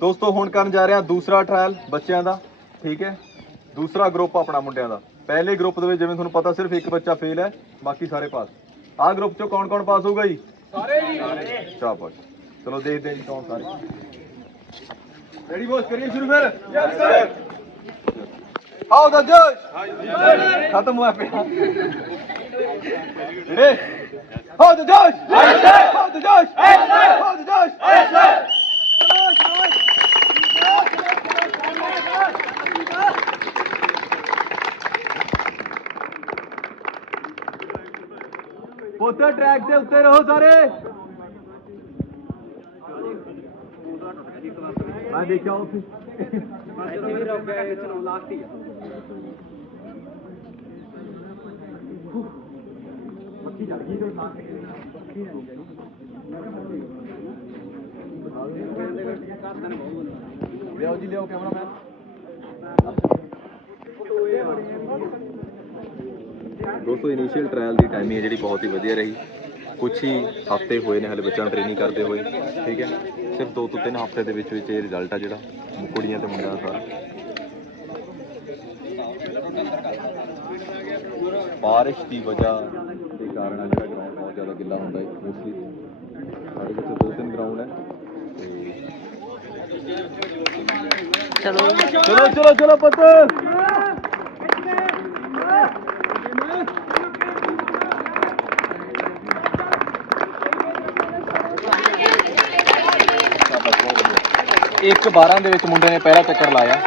ਦੋਸਤੋ ਹੁਣ ਕਰਨ ਜਾ ਰਹੇ ਹਾਂ ਦੂਸਰਾ ਟ੍ਰਾਇਲ ਬੱਚਿਆਂ ਦਾ ਠੀਕ ਹੈ? ਦੂਸਰਾ ਗਰੁੱਪ ਆਪਣਾ ਮੁੰਡਿਆਂ ਦਾ। ਪਹਿਲੇ ਗਰੁੱਪ ਦੇ ਵਿੱਚ ਜਿਵੇਂ ਤੁਹਾਨੂੰ ਪਤਾ ਸਿਰਫ ਇੱਕ ਬੱਚਾ ਫੇਲ ਹੈ ਬਾਕੀ ਸਾਰੇ ਪਾਸ ਆਹ ਗਰੁੱਪ ਚੋਂ ਕੌਣ ਕੌਣ ਪਾਸ ਹੋਊਗਾ ਜੀ? ਸਾਰੇ ਜੀ। ਸ਼ਾਬਾਸ਼। ਚਲੋ ਦੇਖਦੇ ਜੀ ਕੌਣ ਸਾਰੇ। ਰੈਡੀ ਬੋਸ ਕਰੀਏ ਸ਼ੁਰੂ ਫਿਰ? ਯੈਸ ਸਰ ਆਓ ਦਾ ਜੋਸ਼! ਖਤਮ ਹੋਇਆ ਪਿਆ। ਰੇ ਆਓ ਦਾ ਜੋਸ਼ ਆਓ ਦਾ ਜੋਸ਼ ਆਓ ਦਾ ਜੋਸ਼ ਉੱਤੇ ਟਰੈਕ ਦੇ ਉੱਤੇ ਰਹੋ ਸਾਰੇ ਮੈਂ ਦੇਖਿਆ ਉੱਥੇ ਲਿਆਓ ਜੀ ਲਿਆਓ ਕੈਮਰਾਮੈਨ ਦੋਸਤੋ ਇਨੀਸ਼ੀਅਲ ਟ੍ਰਾਇਲ ਦੀ ਟਾਈਮਿੰਗ ਹੈ ਜਿਹੜੀ ਬਹੁਤ ਹੀ ਵਧੀਆ ਰਹੀ। ਕੁਝ ਹੀ ਹਫ਼ਤੇ ਹੋਏ ਨੇ ਹਲੇ ਬੱਚਿਆਂ ਨੂੰ ਟ੍ਰੇਨਿੰਗ ਕਰਦੇ ਹੋਏ ਠੀਕ ਹੈ। ਸਿਰਫ 2 ਤੋਂ 3 ਹਫ਼ਤੇ ਦੇ ਵਿੱਚ ਵਿੱਚ ਇਹ ਰਿਜ਼ਲਟ ਆ ਜਿਹੜਾ ਕੁੜੀਆਂ ਤੇ ਮੁੰਡਿਆਂ ਦਾ ਸਾਰਾ। ਬਾਰਿਸ਼ ਦੀ ਵਜ੍ਹਾ ਦੇ ਕਾਰਨ ਜਿਹੜਾ ਗਰਾਊਂਡ ਬਹੁਤ ਜ਼ਿਆਦਾ ਗਿੱਲਾ ਹੁੰਦਾ ਹੈ ਮੋਸਟਲੀ ਸਾਡੇ ਕੋਲ ਦੋ ਤਿੰਨ ਗਰਾਊਂਡ ਹੈ ਚਲੋ ਚਲੋ ਚਲੋ ਪੁੱਤ। ਇੱਕ 12 ਦੇ ਵਿੱਚ ਮੁੰਡੇ ਨੇ ਪਹਿਲਾ ਚੱਕਰ ਲਾਇਆ।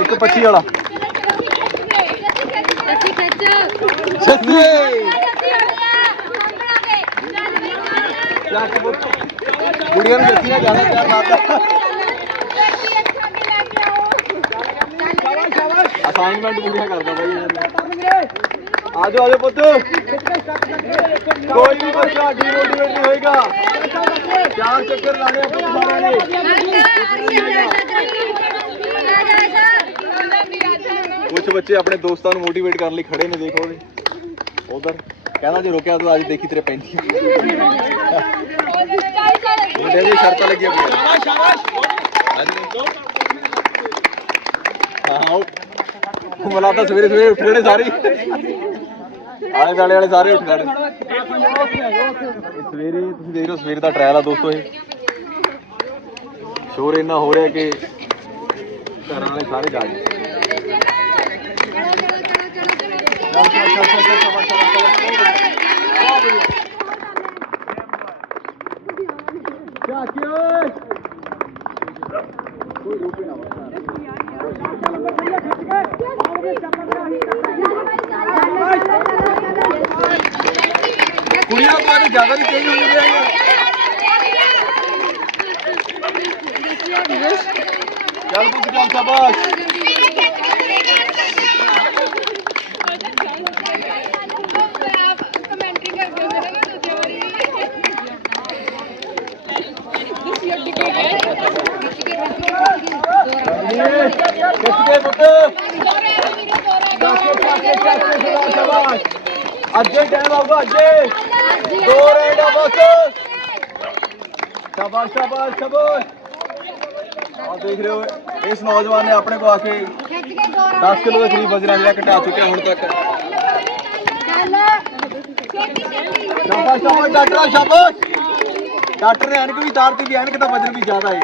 ਇੱਕ 25 ਵਾਲਾ। ਪੁੱਤ ਕੁੜੀਆਂ ਨੂੰ ਦੱਸੀਆਂ ਜ਼ਿਆਦਾ ਪਿਆਰ ਮਾਰਦਾ ਅਸਾਈਨਮੈਂਟ ਪੂਰੀਆਂ ਕਰਦਾ ਬਾਈ। ਆਜੋ ਆਜੋ ਪੁੱਤ। ਕੋਈ ਵੀ ਬੱਚਾ ਡੀਮੋਟੀਵੇਟ ਨਹੀਂ ਹੋਏਗਾ। ਚਾਰ ਚੱਕਰ ਲਾਣੇ ਆ ਪੁੱਤ ਸਾਰਿਆਂ ਨੇ। ਕੁਝ ਬੱਚੇ ਆਪਣੇ ਦੋਸਤਾਂ ਨੂੰ ਮੋਟੀਵੇਟ ਕਰਨ ਲਈ ਖੜੇ ਨੇ ਦੇਖੋ ਉਹਦੇ ਉਧਰ। ਕਹਿੰਦਾ ਜੇ ਰੋਕਿਆ ਤਾਂ ਅੱਜ ਦੇਖੀ ਤੇਰੇ ਪੈਂਦੀ ਮੁੰਡੇ ਦੀ ਸ਼ਰਤਾਂ ਲੱਗੀਆਂ ਪਈਆਂ। ਹਾਂਜੀ। ਹਾਂ ਉਹ ਮਲਾ ਤਾਂ ਸਵੇਰੇ ਸਵੇਰੇ ਉੱਠ ਰਹੇ ਸਾਰੇ ਆਲੇ ਦਾਲੇ ਵਾਲੇ ਸਾਰੇ ਉੱਠ ਗਏ ਸਵੇਰੇ ਤੁਸੀਂ ਦੇਖ ਰਹੇ ਹੋ ਸਵੇਰ ਦਾ ਟ੍ਰਾਇਲ ਆ ਦੋਸਤੋ ਇਹ ਸ਼ੋਰ ਇੰਨਾ ਹੋ ਰਿਹਾ ਕਿ ਘਰਾਂ ਵਾਲੇ ਸਾਰੇ ਜਾ ਗਏ ਕੁੜੀਆਂ ਕੇ ਜ਼ਿਆਦਾ ਨਹੀਂ ਤੇਜ਼ ਹੁੰਦੀ ਹੈ। ਚੱਲ ਪੁੱਤ ਸ਼ਾਬਾਸ਼ ਕਿੱਥੇ ਗਏ ਪੁੱਤ ਚਾਕੇ ਚਾਕੇ ਚਾਕੇ ਸ਼ਾਬਾਸ਼ ਸ਼ਾਬਾਸ਼ ਅੱਗੇ ਟਾਈਮ ਆਊਗਾ, ਅੱਗੇ। ਦੋ ਰੇਡ ਆ ਬਸ। ਸ਼ਾਬਾਸ਼ ਸ਼ਾਬਾਸ਼ ਸ਼ਾਬਾਸ਼। ਆ ਦੇਖ ਰਹੇ ਹੋ, ਇਸ ਨੌਜਵਾਨ ਨੇ ਆਪਣੇ ਕੋ ਆ ਕੇ 10 ਕਿਲੋ ਦੇ ਕਰੀਬ ਵਜ਼ਨ ਜਿਹੜਾ ਘਟਾ ਚੁੱਕਿਆ ਹੁਣ ਤੱਕ। ਸ਼ਾਬਾਸ਼ ਸ਼ਾਬਾਸ਼, ਡਾਕਟਰ ਸ਼ਾਬਾਸ਼। ਡਾਕਟਰ ਨੇ ਐਨਕ ਵੀ ਤਾਰਤੀ ਵੀ, ਐਨਕ ਦਾ ਵਜ਼ਨ ਵੀ ਜ਼ਿਆਦਾ ਹੈ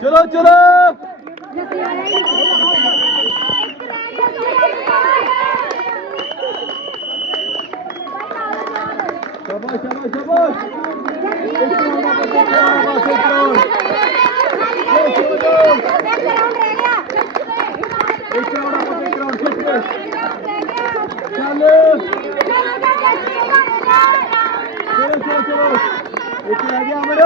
ਚਲੋ ਚਲੋ ਸ਼ਾਬਾਸ਼ ਸ਼ਾਬਾਸ਼ ਇੱਕ ਰਾਉਂਡ ਆ ਬੱਚੇ ਇੱਕ ਰਾਉਂਡ ਬਸ ਇੱਕ ਰਾਉਂਡ ਇੱਕ ਰਾਉਂਡ ਇੱਕ ਰਾਉਂਡ ਆ ਬੱਚੇ ਇੱਕ ਰਾਉਂਡ ਖਿੱਚ ਕੇ ਚੱਲ ਚਲੋ ਚਲੋ ਚਲੋ ਇੱਕ ਰਹਿ ਗਿਆ ਅਮਰ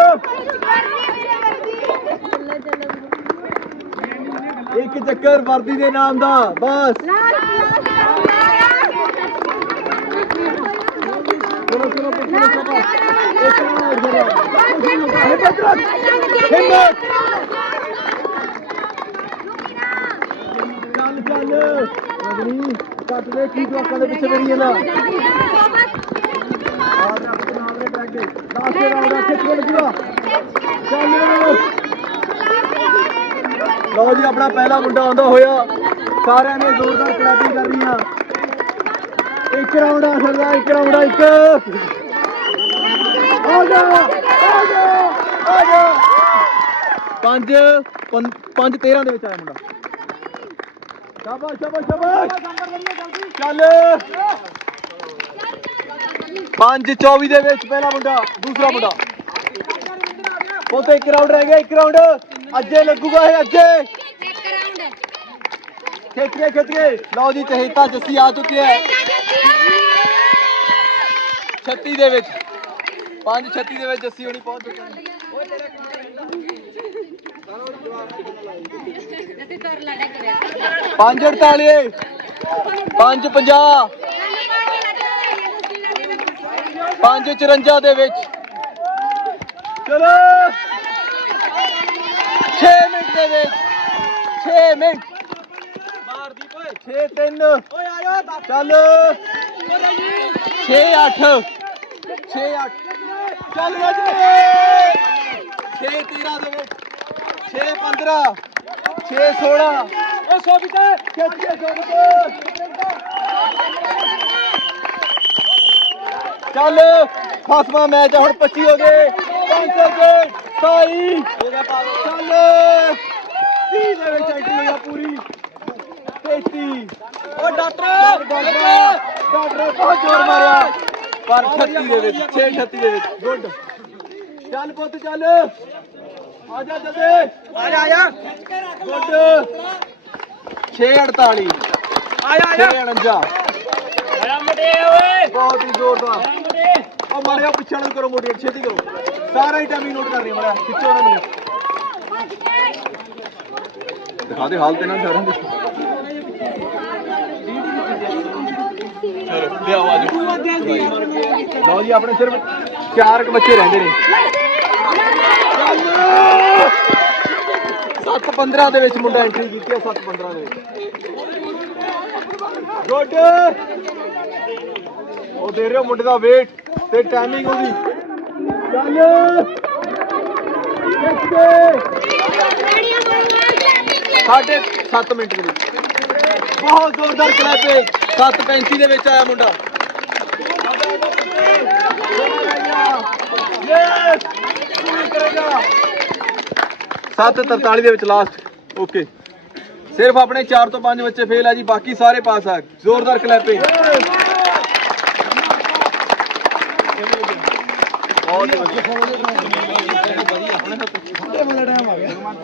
ਇੱਕ ਚੱਕਰ ਵਰਦੀ ਦੇ ਨਾਮ ਦਾ ਬਸ ਚਲੋ ਚਲੋ ਚਲੋ ਇੱਕ ਹੋਰ ਜਰਾ ਹਿੰਮਤ ਦੇ ਕੀ ਜਵਾਕਾਂ ਦੇ ਪਿੱਛੇ ਕਰੀ ਜਾਂਦਾ? ਆਹ ਦੇ ਆਪਣੇ ਨਾਲ ਦੇ ਟਰੈਕ ਦੇ ਲਾਸਟ ਰਾਉਂਡ ਆ ਖਿੱਚ ਕੇ ਲੱਗੂਗਾ ਚੱਲ ਲਓ ਜੀ ਆਪਣਾ ਪਹਿਲਾ ਮੁੰਡਾ ਆਉਂਦਾ ਹੋਇਆ। ਸਾਰਿਆਂ ਨੇ ਜ਼ੋਰਦਾਰ ਕਲੈਪਿੰਗ ਕਰਨੀ ਆ। ਇੱਕ ਰਾਉਂਡ ਆ ਸਕਦਾ ਇੱਕ ਰਾਉਂਡ ਆ ਇੱਕ। ਆ ਜਾ ਆ ਜਾ ਆ ਜਾ। ਪੰਜ ਪੰਜ- ਪੰਜ 13 ਦੇ ਵਿੱਚ ਆਇਆ ਮੁੰਡਾ। ਸ਼ਾਬਾਸ਼ ਸ਼ਾਬਾਸ਼ ਸ਼ਾਬਾਸ਼। ਚੱਲ। 5 24 ਦੇ ਵਿੱਚ ਪਹਿਲਾ ਮੁੰਡਾ, ਦੂਸਰਾ ਮੁੰਡਾ। ਬੋਤੇ ਇੱਕ ਰਾਉਂਡ ਰਹਿ ਗਿਆ, ਇੱਕ ਰਾਉਂਡ ਅੱਜੇ ਲੱਗੂਗਾ ਇਹ, ਅੱਜੇ। ਇੱਕ ਰਾਉਂਡ ਖੇਤੀਏ ਖੇਤੀਏ ਲਓ ਜੀ, ਚਹੇਤਾ ਜੱਸੀ ਆ ਚੁੱਕੀ ਹੈ। 36 ਦੇ ਵਿੱਚ। 5 36 ਦੇ ਵਿੱਚ ਜੱਸੀ ਹੋਣੀ ਪਹੁੰਚ ਚੁੱਕੀ ਹੈ। ਓਏ 550 554 ਦੇ ਵਿੱਚ। ਚਲੋ। 6 ਮਿੰਟ ਦੇ ਵਿੱਚ। 6 ਮਿੰਟ। ਮਾਰਦੀਪ ਓਏ। 6 3 ਓਏ ਆ ਜਾ ਚੱਲ। 6 8 6 8 ਚੱਲ ਰਾਜ 6 13 ਦੇ ਵਿੱਚ। 6 15 6 16 ਓ ਸੋਬਿਤ ਖਿੱਚ ਚੱਲ ਫਸਵਾ ਮੈਚ ਹੁਣ 25 ਹੋ ਗਏ। 500 ਕੇ 27 ਚੱਲ 30 ਦੇ ਵਿੱਚ ਐਂਟਰੀ ਹੋਈ ਆ ਪੂਰੀ। 33 ਓ ਡਾਕਟਰ! ਡਾਕਟਰ! ਡਾਕਟਰ, ਬਹੁਤ ਜ਼ੋਰ ਮਾਰਿਆ। ਪਰ 36 ਦੇ ਵਿੱਚ 6 38 ਦੇ ਵਿੱਚ। ਗੁੱਡ। ਚੱਲ ਪੁੱਤ, ਚੱਲ। ਆ ਜਾ ਜਲਦੀ ਆ ਜਾ ਆ ਜਾ। ਗੁੱਡ। 6 48 ਆ ਜਾ ਆ ਜਾ 49 ਆਇਆ ਮੁੰਡੇ ਓਏ। ਬਹੁਤ ਹੀ ਜ਼ੋਰਦਾਰ ਆਇਆ ਮੁੰਡੇ ਉਹ ਮਾਰਿਆ ਪਿੱਛੇ ਨੂੰ ਕਰੋ ਮੋਟੀ ਛੇਤੀ ਕਰੋ। ਸਾਰਾ ਹੀ ਟਾਈਮਿੰਗ ਨੋਟ ਕਰ ਰਹੀ ਮਾਰਿਆ ਖਿੱਚੋ ਉਹਨਾਂ ਨੂੰ। ਦਿਖਾ ਦੇ ਹਾਲ ਤੇ ਨਾ ਸਾਰਿਆਂ ਦੀ। ਚਲੋ ਲੈ ਆਓ ਆਜੋ ਲਓ ਜੀ ਆਪਣੇ ਸਿਰਫ ਚਾਰ ਕੁ ਬੱਚੇ ਰਹਿੰਦੇ ਨੇ। 7-15 ਦੇ ਵਿੱਚ ਮੁੰਡਾ ਐਂਟਰੀ ਕੀਤੀ ਹੈ 7-15 ਦੇ ਵਿੱਚ। ਗੁੱਡ ਉਹ ਦੇ ਰਹੇ ਹੋ ਮੁੰਡੇ ਦਾ ਵੇਟ ਤੇ ਟਾਈਮਿੰਗ ਉਹਦੀ। ਚੱਲ। ਸਾਢੇ 7 ਮਿੰਟ ਦੇ ਵਿੱਚ। ਬਹੁਤ ਜ਼ੋਰਦਾਰ ਕਲੈਪ ਹੈ 7:35 ਦੇ ਵਿੱਚ ਆਇਆ ਮੁੰਡਾ। ਯੈਸ ਪੂਰੀ ਕਰੇਗਾ 7:43 ਦੇ ਵਿੱਚ ਲਾਸਟ ਓਕੇ ਸਿਰਫ ਆਪਣੇ 4 ਤੋਂ 5 ਬੱਚੇ ਫੇਲ ਆ ਜੀ ਬਾਕੀ ਸਾਰੇ ਪਾਸ ਆ। ਜ਼ੋਰਦਾਰ ਕਲੈਪਿੰਗ ਬਹੁਤ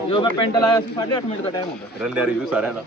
ਜੋ ਮੈਂ ਪਿੰਡ ਲਾਇਆ ਸੀ 8.5 ਮਿੰਟ ਦਾ ਟਾਈਮ ਹੁੰਦਾ ਰੰਡਿਆ ਰਿਵਿਊ ਸਾਰਿਆਂ ਦਾ।